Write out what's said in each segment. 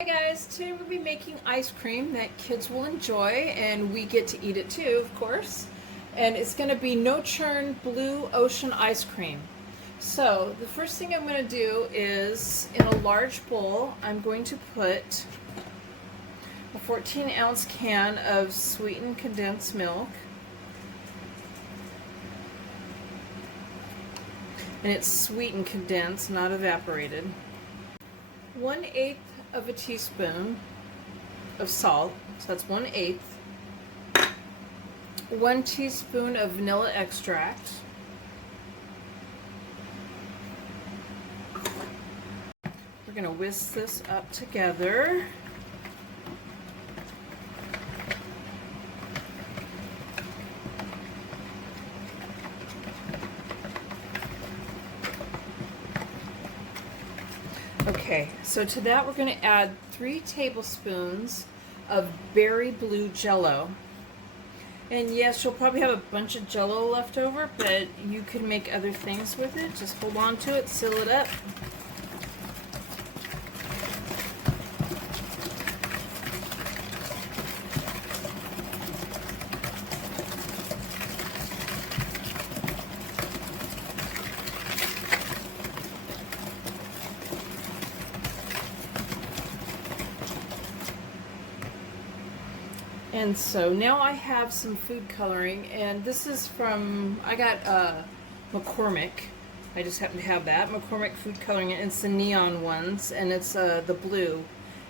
Hi guys, today we'll be making ice cream that kids will enjoy and we get to eat it too, of course. And it's going to be no churn blue ocean ice cream. So the first thing I'm going to do is in a large bowl I'm going to put a 14-ounce can of sweetened condensed milk. And it's sweetened condensed, not evaporated. 1/8 of a teaspoon of salt, so that's 1/8. 1 teaspoon of vanilla extract. We're going to whisk this up together. Okay, so to that we're going to add 3 tablespoons of berry blue jello. And yes, you'll probably have a bunch of jello left over, but you can make other things with it. Just hold on to it, seal it up. And so now I have some food coloring, and this is from, I got McCormick. I just happen to have that. McCormick food coloring, and it's the neon ones, and it's the blue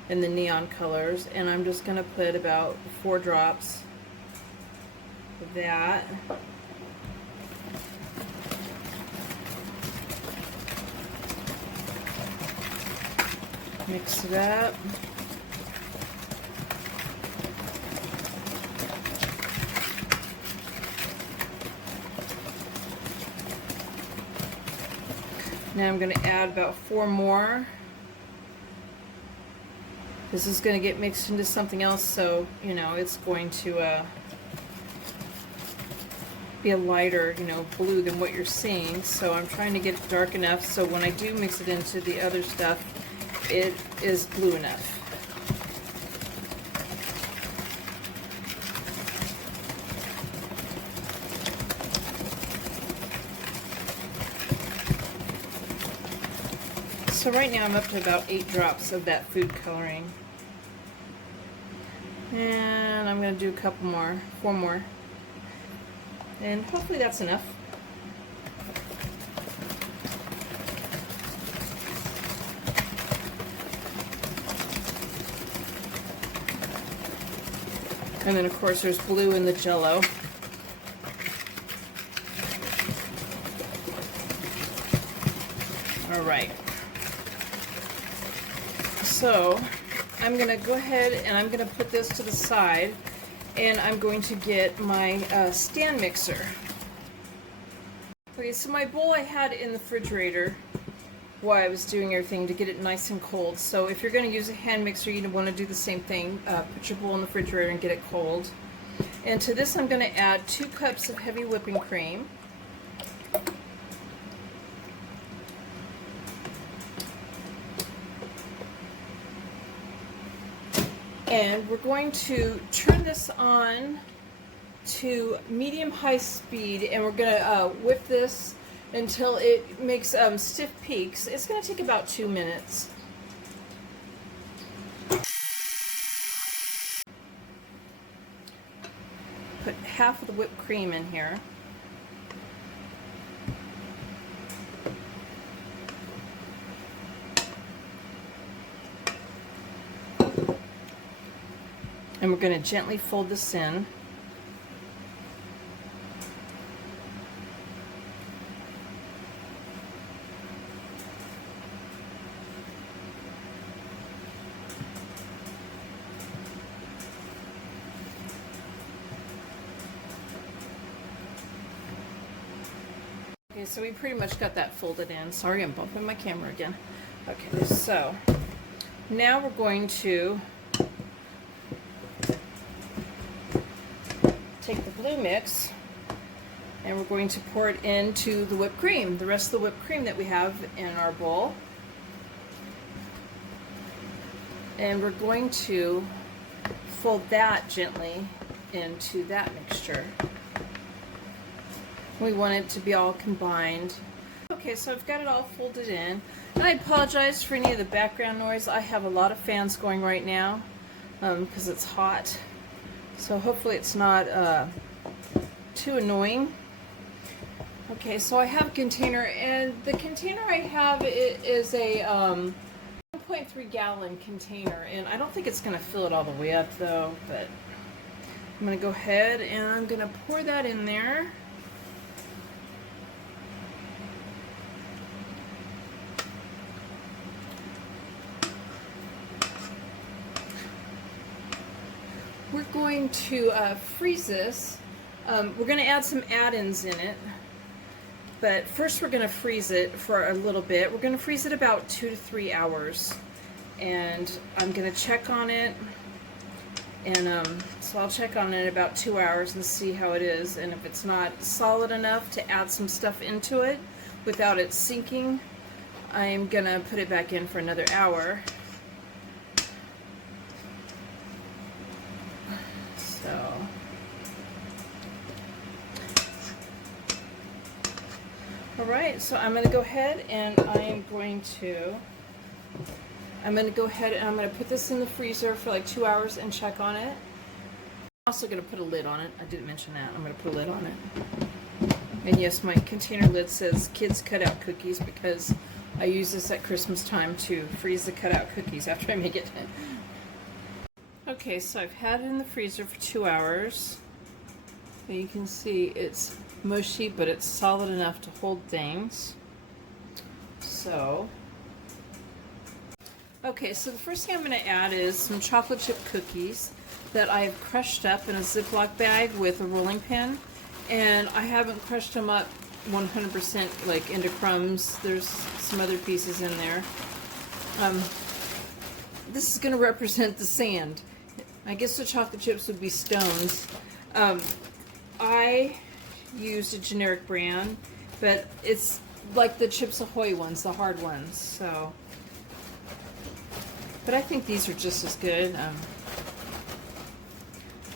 and the neon colors. And I'm just going to put about 4 drops of that. Mix it up. Now I'm going to add about 4 more. This is going to get mixed into something else, so you know it's going to be a lighter, blue than what you're seeing. So I'm trying to get it dark enough so when I do mix it into the other stuff, it is blue enough. So right now I'm up to about 8 drops of that food coloring. And I'm going to do a couple more, 4 more. And hopefully that's enough. And then of course there's blue in the jello. All right. So I'm going to go ahead and I'm going to put this to the side, and I'm going to get my stand mixer. Okay, so my bowl I had in the refrigerator while I was doing everything to get it nice and cold. So if you're going to use a hand mixer, you want to do the same thing. Put your bowl in the refrigerator and get it cold. And to this I'm going to add 2 cups of heavy whipping cream. And we're going to turn this on to medium-high speed, and we're going to whip this until it makes stiff peaks. It's going to take about 2 minutes. Put half of the whipped cream in here. And we're going to gently fold this in. Okay, so we pretty much got that folded in. Sorry, I'm bumping my camera again. Okay, so now we're going to take the blue mix and we're going to pour it into the whipped cream, the rest of the whipped cream that we have in our bowl. And we're going to fold that gently into that mixture. We want it to be all combined. Okay, so I've got it all folded in. And I apologize for any of the background noise. I have a lot of fans going right now because it's hot. So hopefully it's not too annoying. Okay, so I have a container, and the container I have is a 1.3 gallon container, and I don't think it's going to fill it all the way up though, but I'm going to go ahead and I'm going to pour that in there. We're going to freeze this. We're going to add some add-ins in it. But first we're going to freeze it for a little bit. We're going to freeze it about 2 to 3 hours. And I'm going to check on it. And so I'll check on it in about 2 hours and see how it is. And if it's not solid enough to add some stuff into it without it sinking, I'm going to put it back in for another hour. So... Alright, so I'm going to go ahead and I'm going to go ahead and I'm going to put this in the freezer for like 2 hours and check on it. I'm also going to put a lid on it. I didn't mention that. I'm going to put a lid on it. And yes, my container lid says kids cut out cookies because I use this at Christmas time to freeze the cut out cookies after I make it. Okay, so I've had it in the freezer for 2 hours. And you can see it's mushy, but it's solid enough to hold things. So, okay, so the first thing I'm going to add is some chocolate chip cookies that I've crushed up in a Ziploc bag with a rolling pin, and I haven't crushed them up 100% like into crumbs. There's some other pieces in there. This is going to represent the sand. I guess the chocolate chips would be stones. I used a generic brand, but it's like the Chips Ahoy ones, the hard ones. So, but I think these are just as good.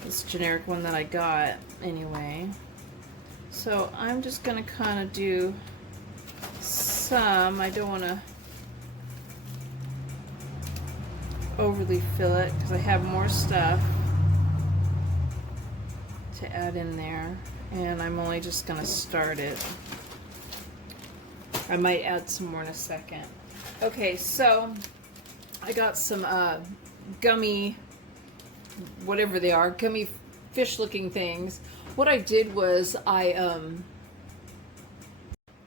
This generic one that I got anyway. So I'm just gonna kind of do some. I don't want to overly fill it because I have more stuff to add in there. And I'm only just going to start it. I might add some more in a second. Okay, so I got some gummy, whatever they are, gummy fish-looking things. What I did was I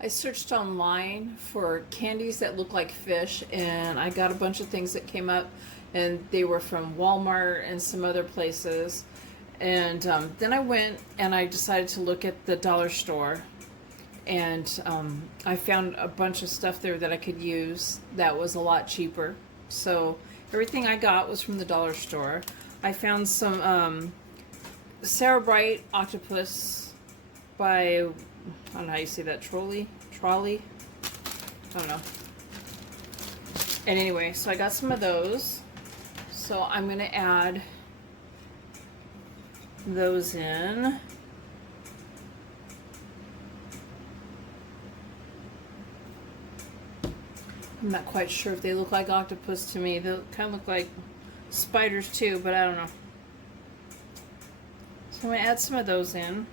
searched online for candies that look like fish, and I got a bunch of things that came up, and they were from Walmart and some other places. And then I went and I decided to look at the dollar store, and I found a bunch of stuff there that I could use that was a lot cheaper. So everything I got was from the dollar store. I found some Sour Bright octopus by, I don't know how you say that, trolley? I don't know. And anyway, so I got some of those. So I'm going to add those in. I'm not quite sure if they look like octopus to me. They kind of look like spiders too, but I don't know. So I'm going to add some of those in.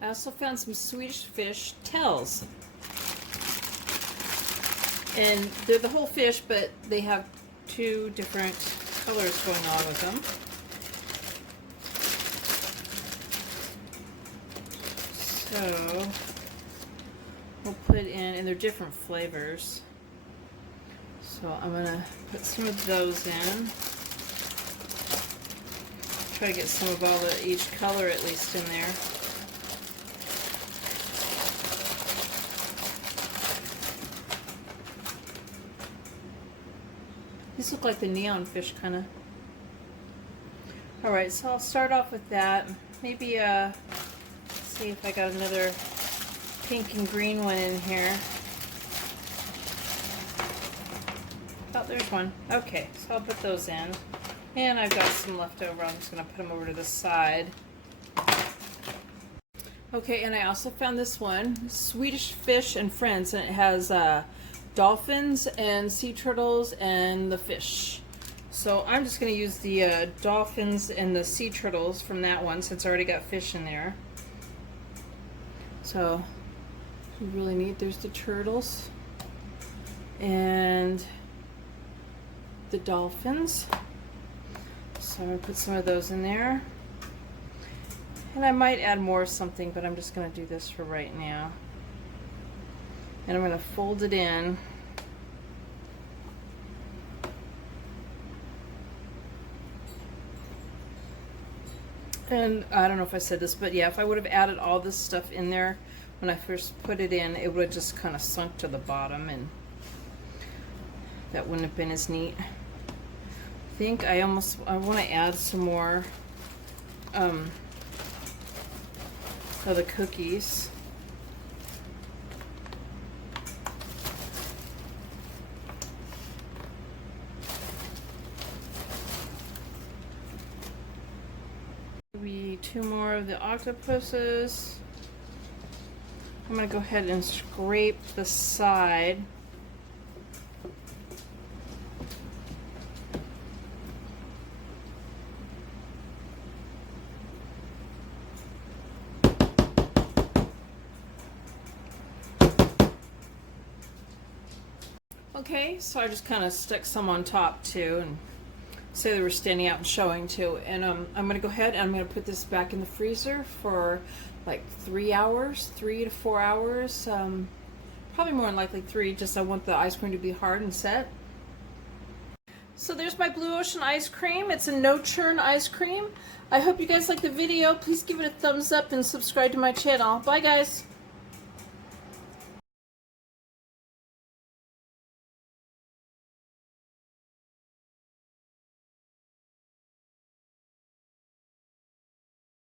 I also found some Swedish fish tails. And they're the whole fish, but they have 2 different colors going on with them. So we'll put in, and they're different flavors. So I'm gonna put some of those in. Try to get some of all the each color at least in there. These look like the neon fish, kind of. Alright, so I'll start off with that. Maybe, see if I got another pink and green one in here. there's one. Okay, so I'll put those in. And I've got some left over. I'm just going to put them over to the side. Okay, and I also found this one, Swedish Fish and Friends, and it has dolphins and sea turtles and the fish. So I'm just going to use the dolphins and the sea turtles from that one since I already got fish in there. So really neat. There's the turtles and the dolphins. So I'm going to put some of those in there. And I might add more of something, but I'm just going to do this for right now. And I'm going to fold it in. And I don't know if I said this, but yeah, if I would have added all this stuff in there when I first put it in, it would have just kind of sunk to the bottom, and that wouldn't have been as neat. I think I want to add some more of the cookies. Maybe 2 more of the octopuses. I'm going to go ahead and scrape the side. Okay, so I just kind of stuck some on top too, and say they were standing out and showing too. And I'm going to go ahead and I'm going to put this back in the freezer for like 3 hours, 3 to 4 hours. Probably more than likely 3, just I want the ice cream to be hard and set. So there's my Blue Ocean ice cream. It's a no churn ice cream. I hope you guys like the video. Please give it a thumbs up and subscribe to my channel. Bye guys.